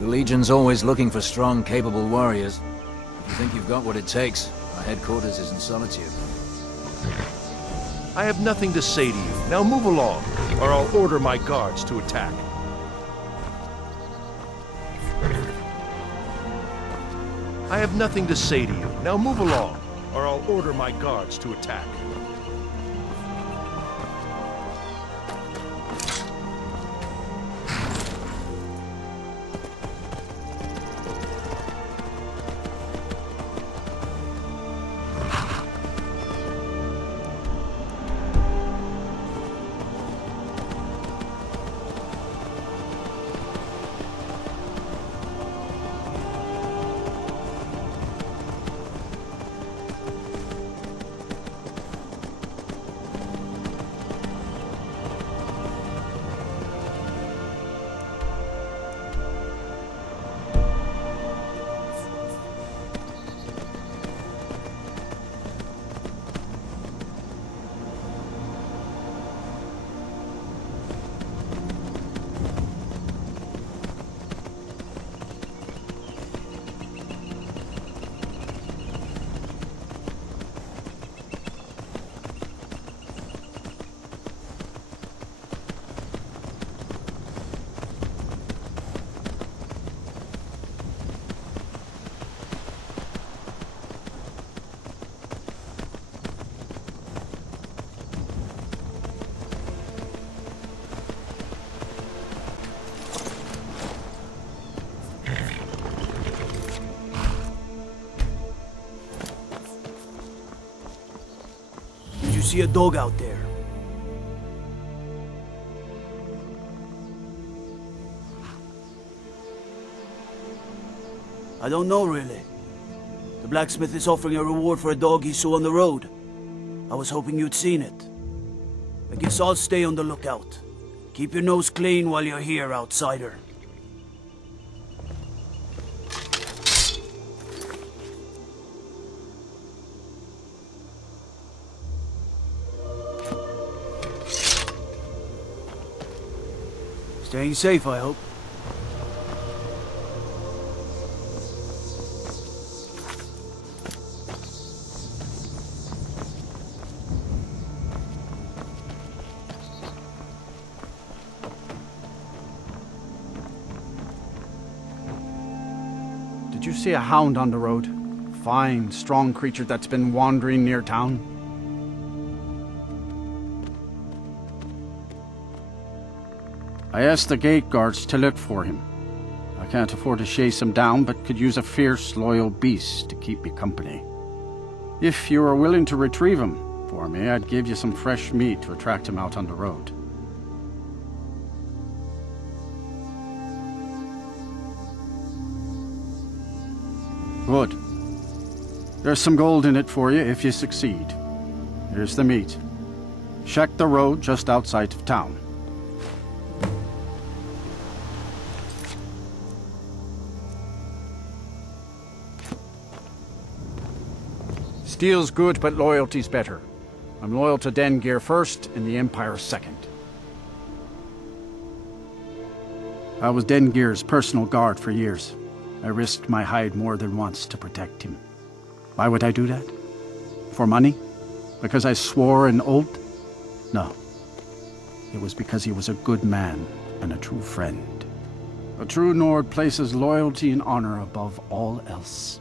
The Legion's always looking for strong, capable warriors. If you think you've got what it takes, our headquarters is in Solitude. I have nothing to say to you. Now move along, or I'll order my guards to attack. I have nothing to say to you. Now move along, or I'll order my guards to attack. See a dog out there. I don't know, really. The blacksmith is offering a reward for a dog he saw on the road. I was hoping you'd seen it. I guess I'll stay on the lookout. Keep your nose clean while you're here, outsider. Staying safe, I hope. Did you see a hound on the road? Fine, strong creature that's been wandering near town? I asked the gate guards to look for him. I can't afford to chase him down, but could use a fierce, loyal beast to keep me company. If you are willing to retrieve him for me, I'd give you some fresh meat to attract him out on the road. Good. There's some gold in it for you if you succeed. Here's the meat. Check the road just outside of town. Steel's good, but loyalty's better. I'm loyal to Dengeir first, and the Empire second. I was Dengeir's personal guard for years. I risked my hide more than once to protect him. Why would I do that? For money? Because I swore an oath? No. It was because he was a good man and a true friend. A true Nord places loyalty and honor above all else.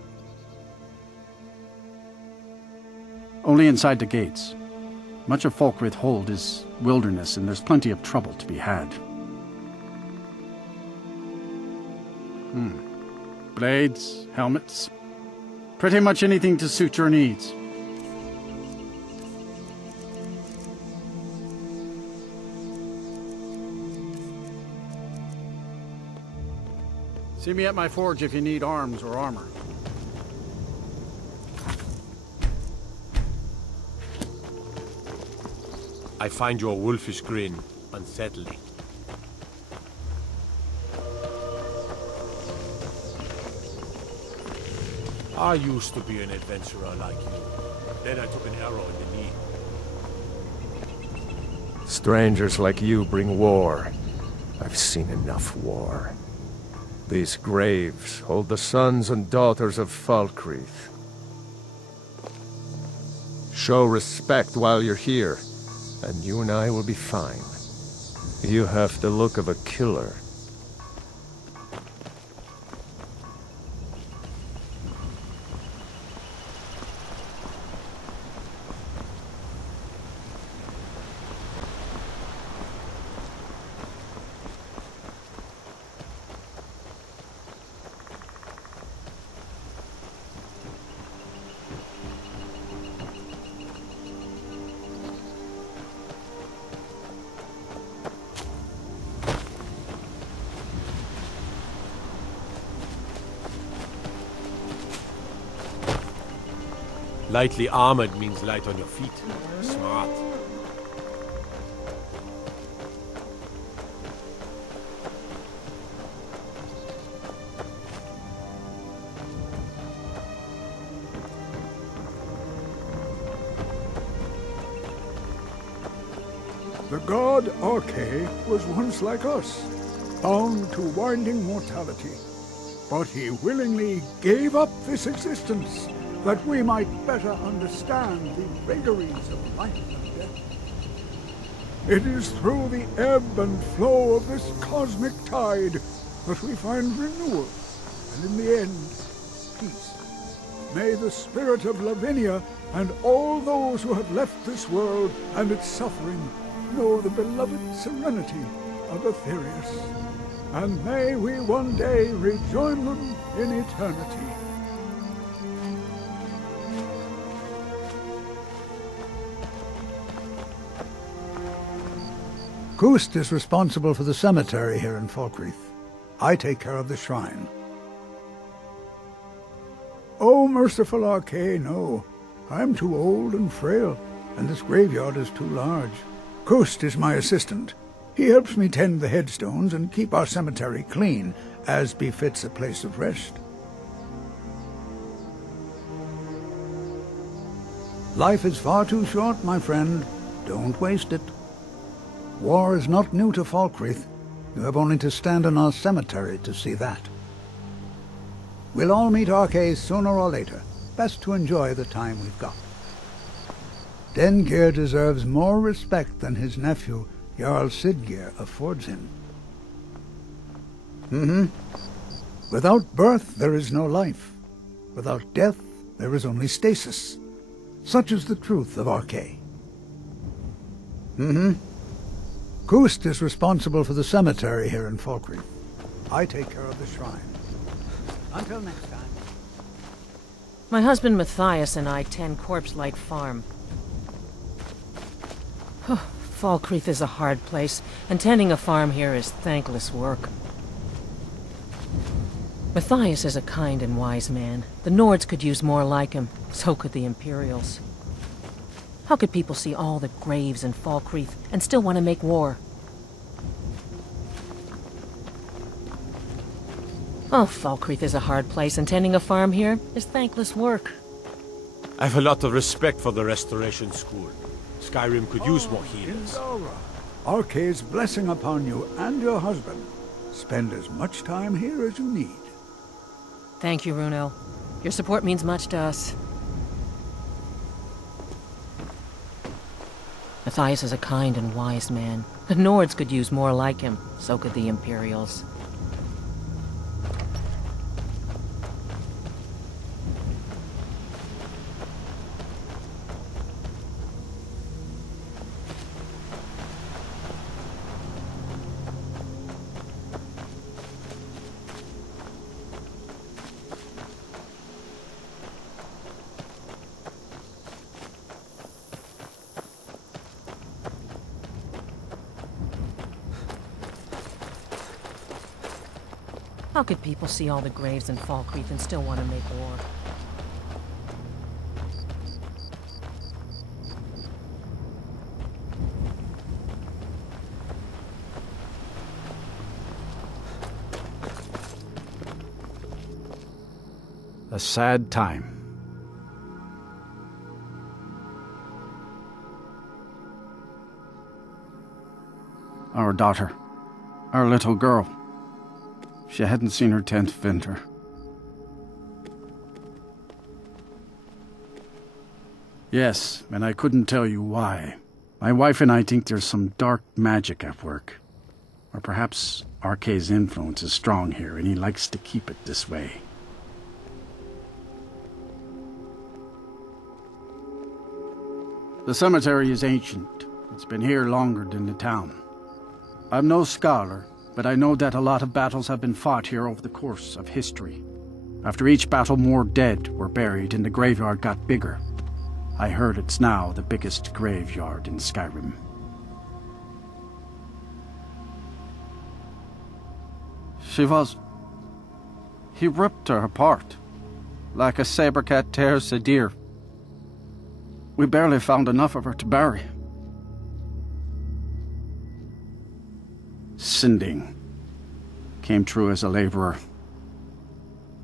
Only inside the gates. Much of Folkvith Hold is wilderness, and there's plenty of trouble to be had. Blades, helmets, pretty much anything to suit your needs. See me at my forge if you need arms or armor. I find your wolfish grin unsettling. I used to be an adventurer like you. Then I took an arrow in the knee. Strangers like you bring war. I've seen enough war. These graves hold the sons and daughters of Falkreath. Show respect while you're here, and you and I will be fine. You have the look of a killer. Lightly armored means light on your feet. Smart. The god Arche was once like us, bound to winding mortality. But he willingly gave up this existence, that we might better understand the vagaries of life and death. It is through the ebb and flow of this cosmic tide that we find renewal, and in the end, peace. May the spirit of Lavinia and all those who have left this world and its suffering know the beloved serenity of Aetherius, and may we one day rejoin them in eternity. Kust is responsible for the cemetery here in Falkreath. I take care of the shrine. Oh, merciful Arche, no. I'm too old and frail, and this graveyard is too large. Kust is my assistant. He helps me tend the headstones and keep our cemetery clean, as befits a place of rest. Life is far too short, my friend. Don't waste it. War is not new to Falkreath. You have only to stand in our cemetery to see that. We'll all meet Arche sooner or later. Best to enjoy the time we've got. Dengir deserves more respect than his nephew, Jarl Siggeir, affords him. Without birth, there is no life. Without death, there is only stasis. Such is the truth of Arche. Kust is responsible for the cemetery here in Falkreath. I take care of the shrine. Until next time. My husband Matthias and I tend Corpse Light Farm. Falkreath is a hard place, and tending a farm here is thankless work. Matthias is a kind and wise man. The Nords could use more like him, so could the Imperials. How could people see all the graves in Falkreath and still want to make war? Oh, Falkreath is a hard place, and tending a farm here is thankless work. I have a lot of respect for the Restoration School. Skyrim could use more healers. Arche's blessing upon you and your husband. Spend as much time here as you need. Thank you, Runo. Your support means much to us. Matthias is a kind and wise man. The Nords could use more like him, so could the Imperials. How could people see all the graves in Falkreath and still want to make war? A sad time. Our daughter, our little girl. She hadn't seen her 10th winter. Yes, and I couldn't tell you why. My wife and I think there's some dark magic at work. Or perhaps Arkay's influence is strong here, and he likes to keep it this way. The cemetery is ancient. It's been here longer than the town. I'm no scholar, but I know that a lot of battles have been fought here over the course of history. After each battle, more dead were buried and the graveyard got bigger. I heard it's now the biggest graveyard in Skyrim. She was... He ripped her apart, like a saber cat tears a deer. We barely found enough of her to bury. Sinding came through as a laborer.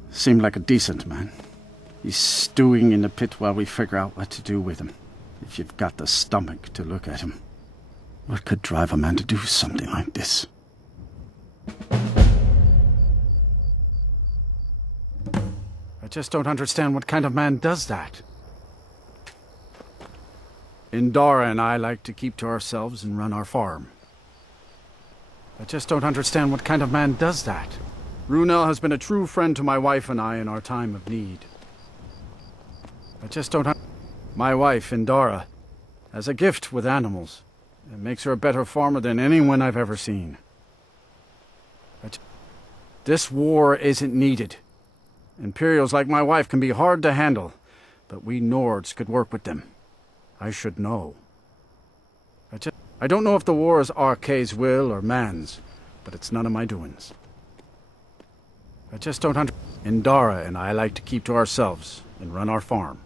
Seemed like a decent man. He's stewing in the pit while we figure out what to do with him. If you've got the stomach to look at him. What could drive a man to do something like this? I just don't understand what kind of man does that. Indara and I like to keep to ourselves and run our farm. I just don't understand what kind of man does that. Runel has been a true friend to my wife and I in our time of need. I just don't... My wife, Indara, has a gift with animals. It makes her a better farmer than anyone I've ever seen. This war isn't needed. Imperials like my wife can be hard to handle, but we Nords could work with them. I should know. I don't know if the war is Arkay's will or man's, but it's none of my doings. I just don't understand. Indara and I like to keep to ourselves and run our farm.